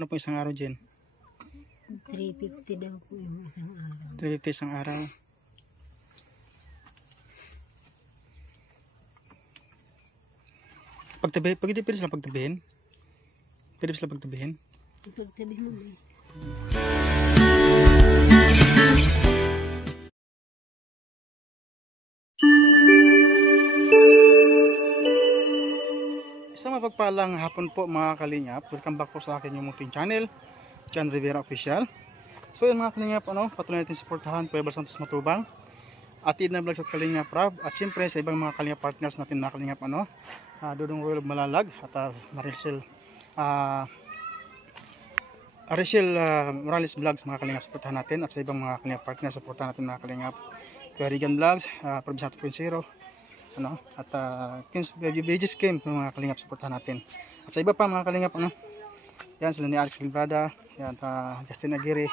Ano po isang araw, Jen? 350 daw po yung isang araw. 350 isang araw. Pagtabi, pwede sila pagtabihin? Pwede sila pagtabihin? Pagtabi mo ba? Isang mapagpalang hapon po mga kalingap. Welcome back po sa akin yung munting channel, John Rivera Official. So yun mga kalingap, patuloy natin suportahan Kuya Bal Santos Matubang, at Edna Vlogs at Kalingap Rab, at syempre sa ibang mga kalingap partners natin mga kalingap, Dudong Royal Malalag at Maricel Morales Vlogs mga kalingap, suportahan natin. At sa ibang mga kalingap partners, suportahan natin mga kalingap. Kuya Regan Vlogs, Province 2.0, at Pages Game mga kalingap, suportahan natin. At sa iba pa mga kalingap, yan sila ni Alex Vilbrada, yan, Justin Aguirre,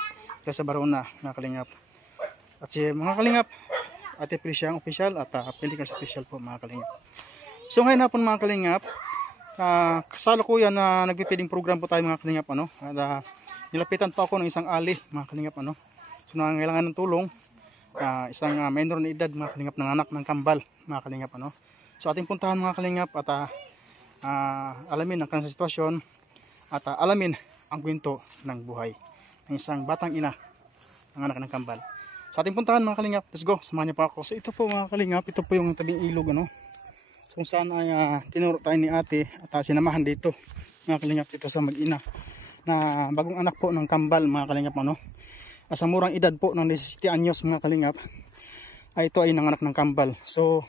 sa Barona mga kalingap. At si mga kalingap, Ate Prisiang Official at Pentikers Official po mga kalingap. So ngayon na po mga kalingap, kasalukuyan na nagpipiding program po tayo mga kalingap, at nilapitan po ako ng isang ali mga kalingap, so nangangailangan ng tulong, isang minor na edad mga kalingap, ng anak ng kambal mga kalingap, so ating puntahan mga kalingap at alamin ang kanilang sitwasyon at alamin ang kwento ng buhay ng isang batang ina ng anak ng kambal. So ating puntahan mga kalingap, let's go, samahan niyo po ako. So ito po mga kalingap, ito po yung tabing ilog, so kung saan ay tinuro tayo ni ate at sinamahan dito mga kalingap, dito sa mag-ina na bagong anak po ng kambal mga kalingap, sa murang edad po ng 17 anyos mga kalingap, ay ito ay nanganak ng kambal. So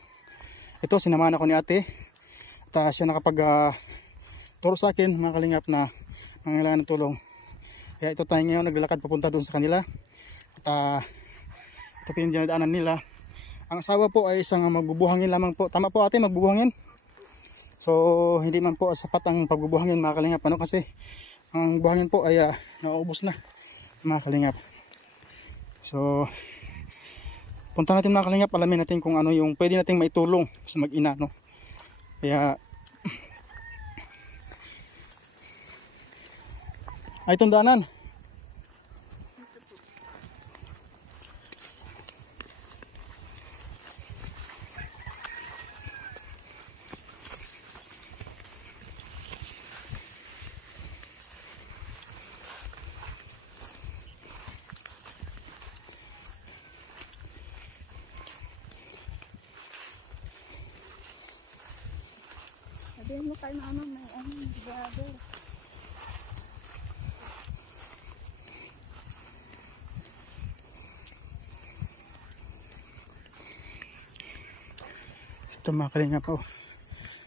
ito sinamahan ako ni ate at siya nakapag turo sa akin mga kalingap na nangangailangan ng tulong. Kaya ito tayo ngayon naglalakad papunta doon sa kanila at ito po yung dinadaanan nila. Ang asawa po ay isang magbubuhangin lamang po. Tama po ate, magbubuhangin? So hindi man po sapat ang pagbubuhangin mga kalingap, kasi ang buhangin po ay naubos na mga kalingap. So punta natin mga kalingap, alamin natin kung ano yung pwede nating maitulong sa mag-ina, Kaya ay itong daanan. Sabihin mo kay mama, may brother. Ito mga kalingap po,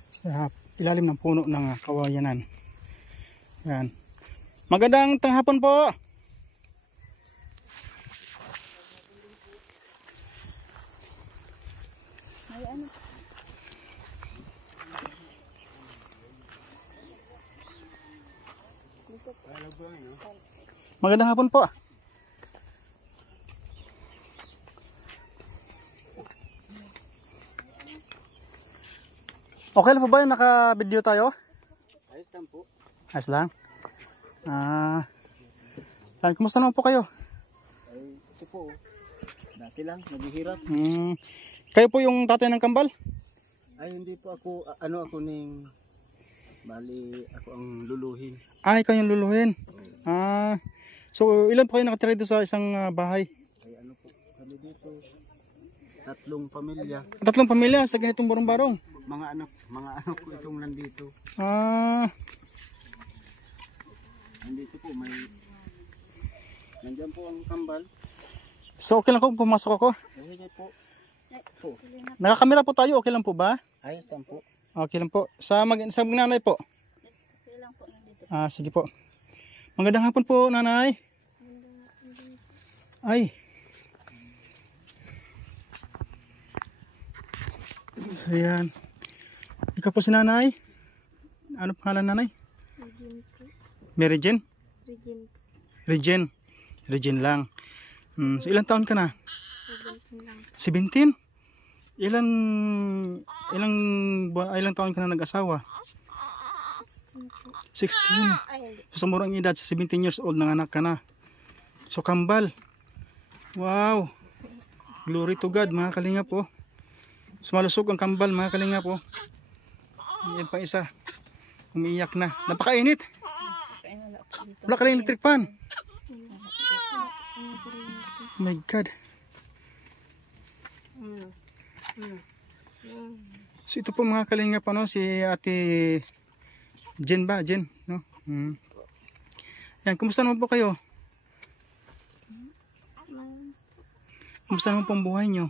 sa ilalim ng puno ng kawayanan. Yan. Magandang tanghapon po. May ano? Magandang hapon po. Okay lang po ba yung naka-video tayo? Ayos lang po. Ayos lang. Kumusta naman po kayo? Ay, ito po. Dati lang, naghihirap. Kayo po yung tatay ng kambal? Ay, hindi po ako, ako ning, bali, ako ang luluhin. Ikaw yung luluhin. So ilan po kayo nakatira dito sa isang bahay? Ay, po, kami dito, 3 pamilya. 3 pamilya sa ganitong barong-barong? Mga anak ko itong nandito. Nandito po, nandiyan po ang kambal. So okay lang po, pumasok ako? Sige po. Nakakamera po tayo, okay lang po ba? Ayos lang po. Okay lang po. Sa magnanay po? Okay lang po nandito. Sige po. Magandang hapon po, nanay. Ay. So yan. Ikaw po si nanay? Ano pangalan nanay? Mary Jane? Regine. Regine lang. So ilang taon ka na? 17 lang. 17? Ilang taon ka na nag-asawa? 16. Ay, hindi. So, sa murang edad, sa 17 years old, nanganak ka na. So, kambal. Wow. Glory to God, mga kalingap po. Sumalusog ang kambal, mga kalingap po. Yan pa isa. Umiiyak na. Napakainit. Kaya wala ako dito. Wala ka lang electric fan. Oh my God. So, ito po mga kalingap, ano, si Ate Jen ba? Jen, no? Yan, kumusta naman po kayo? Kumusta naman po ang buhay nyo?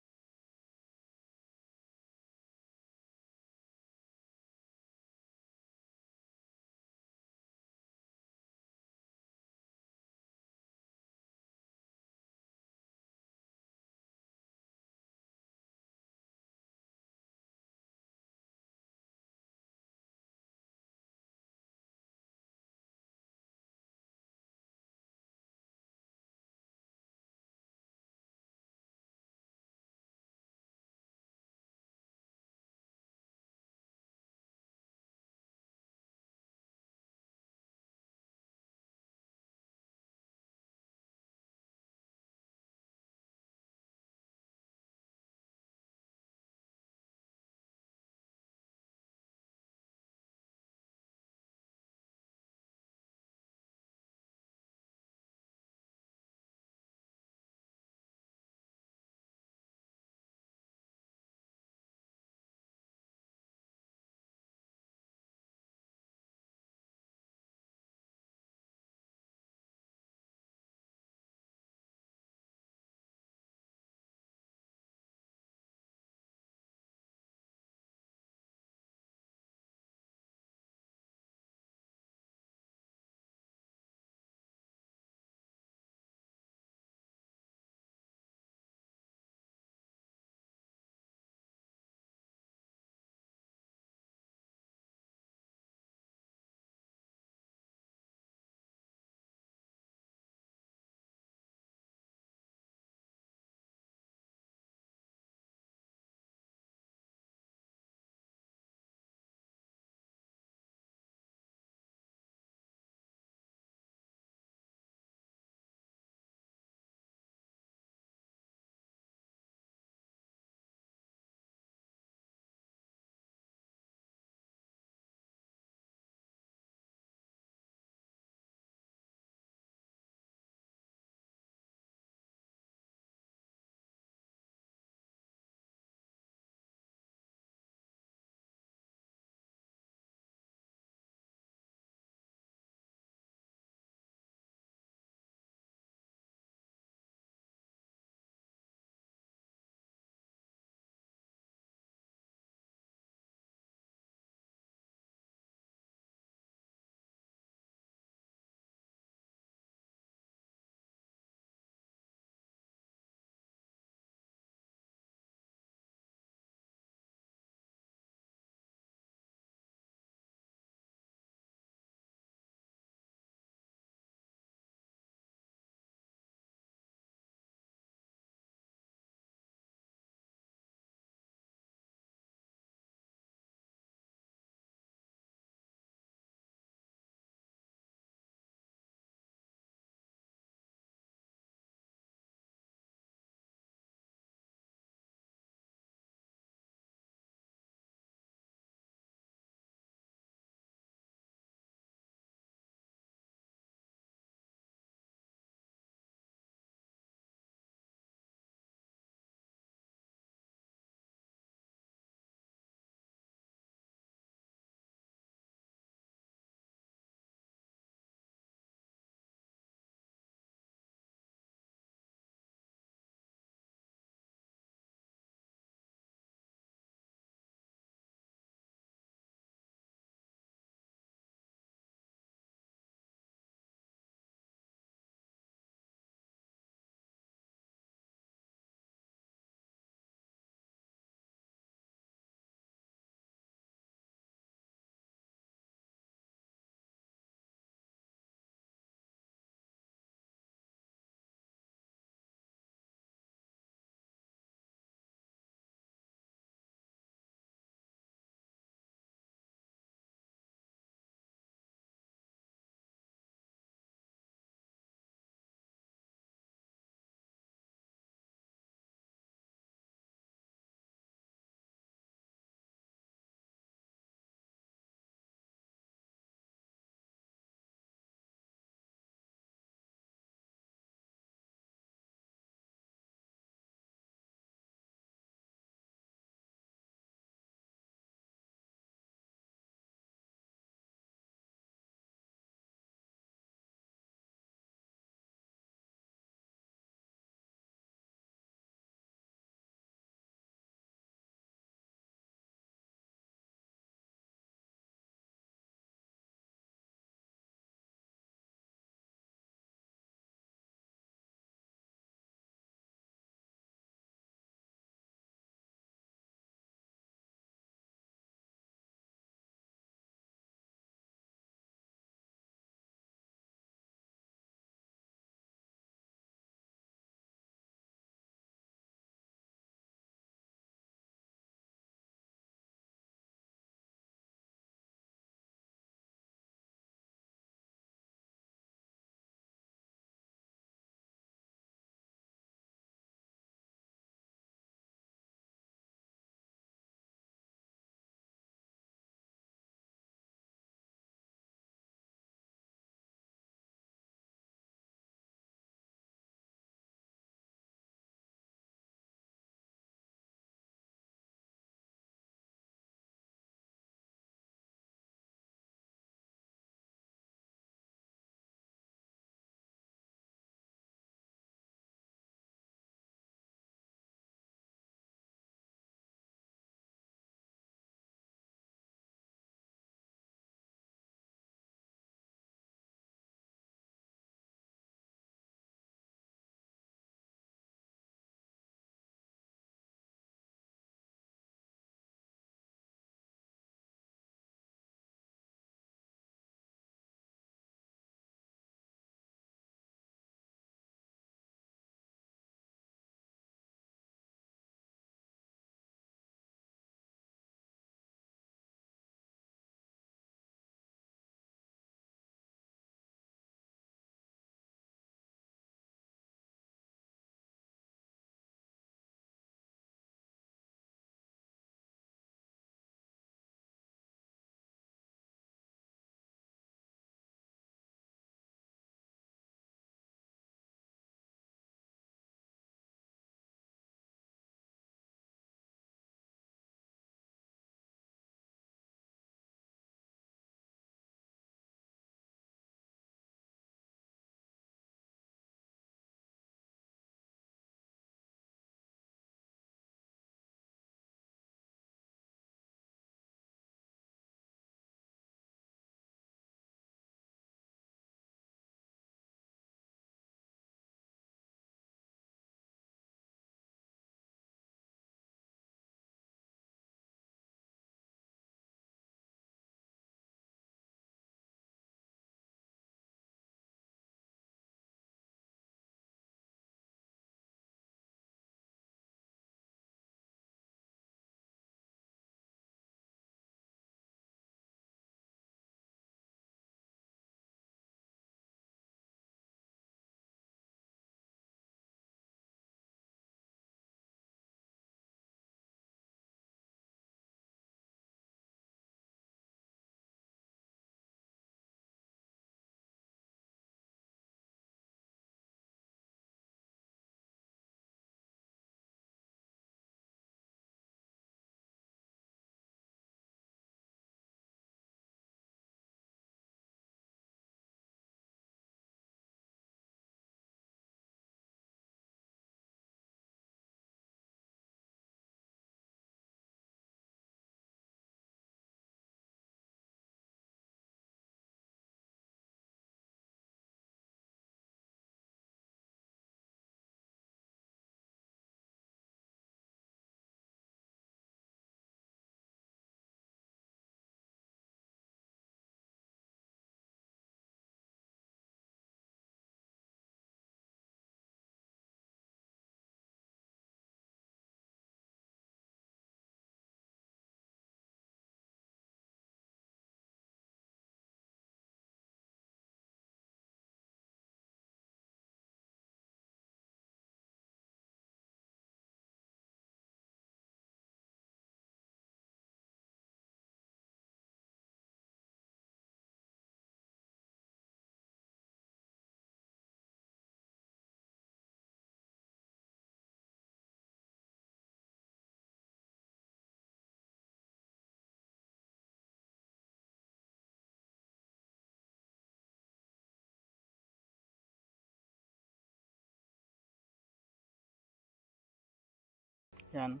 Yan.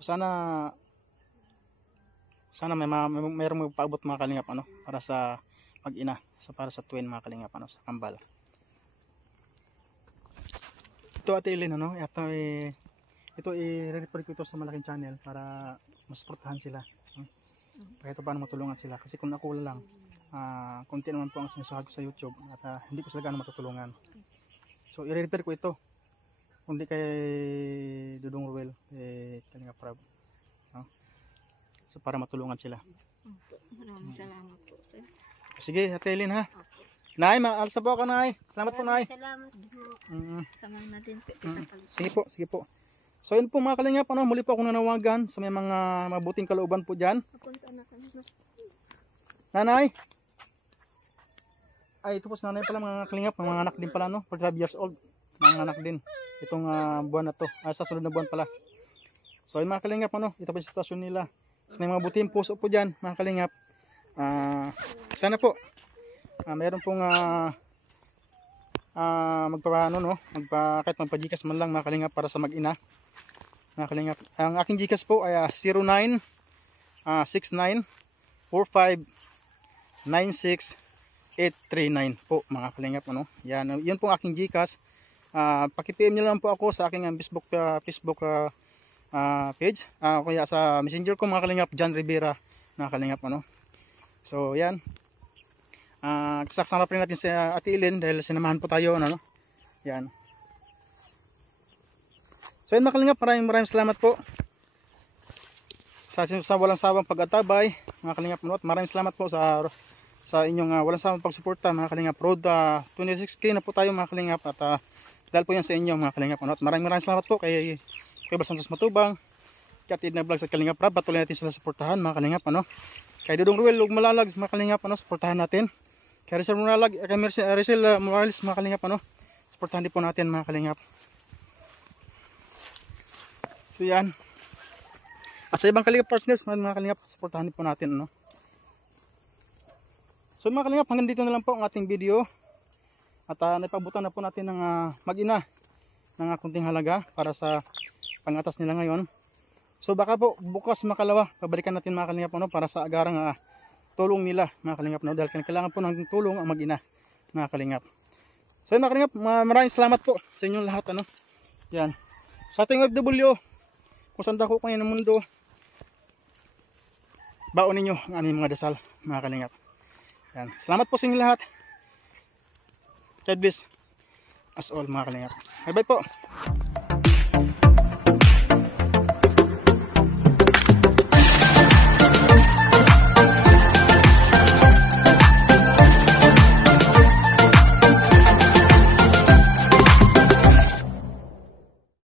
So, sana mayroong magpaabot mga kalingap ano para sa mag-ina, para sa twin mga kalingap ano, sa kambal. Ito Ate Ellen ano, ito i-refer ko ito sa malaking channel para masuportahan sila. Kahit paano matulungan sila kasi kung ako lang konti naman po ang sinasahod ko sa YouTube at hindi ko sila gaano matutulungan. So i-refer ko ito kundi kay Dudong Ruel Kalinga Prab, no? So para matulungan sila. Maraming salamat po, sir. Sige Ate Ellen ha. Nay, maalas na po ako Nay. Salamat po Nay. Salamat po. Samahan natin po. Sige po. So yun po mga kalingap, ano, muli po ako nanawagan sa may mga mabuting kalooban po dyan. Papunta na kami. Nanay! Ay, ito po si nanay pala mga kalingap, mga anak din pala, no? 45 years old, mga anak din. Itong buwan na to, sa sunod na buwan pala. So yun mga kalingap, ano, ito po yung sitwasyon nila. So may mga buting puso po dyan, mga kalingap. Sana po, mayroon pong kahit magpa-Gcash man lang mga kalingap para sa mag-ina. Mga kalingap, ang aking Gcash po ay 09694596 po mga kalingap ano. Yan, yun po aking Gcash. Paki-PM niyo lang po ako sa aking Facebook page. Kaya sa Messenger ko mga kalingap, John Rivera mga kalingap ano. So yan. Kasama pa rin natin si Ate Ellen dahil sinamahan po tayo ano. Yan. So yun mga kalingap, maraming salamat po sa walang sawang pag-atabay mga kalingap ano. At maraming salamat po sa inyong walang sawang pagsuporta mga kalingap. Road 26K na po tayo mga kalingap at dahil po yan sa inyo mga kalingap ano. At maraming salamat po kay Bas Santos Matubang, kay Ate Edna Vlog sa Kalingap Rab. Patuloy natin sila suportahan mga kalingap ano. Kay Dudong Ruel Lug Malalag mga kalingap ano, suportahan natin. Kay Rizal Malalag, kay Rizal Morales mga kalingap ano, suportahan din po natin mga kalingap. So yan. At sa ibang kalingap partners mga kalingap, suportahan din po natin ano. So mga kalingap, hanggang dito na lang po ang ating video. At naipabutan na po natin ng mag-ina ng kunting halaga para sa pangatas nila ngayon. So baka po bukas makalawa pabalikan natin mga kalingap ano, para sa agarang tulong nila mga kalingap no, dahil kailangan po ng tulong ang mag-ina mga kalingap. So mga kalingap, maraming salamat po sa inyong lahat ano. Yan. Sa ating OFW, kung saan dako kayo ng mundo, baon ninyo ang aming mga dasal mga kalingap. Yan. Salamat po sa inyong lahat. God bless us all mga kalingap. Bye bye po.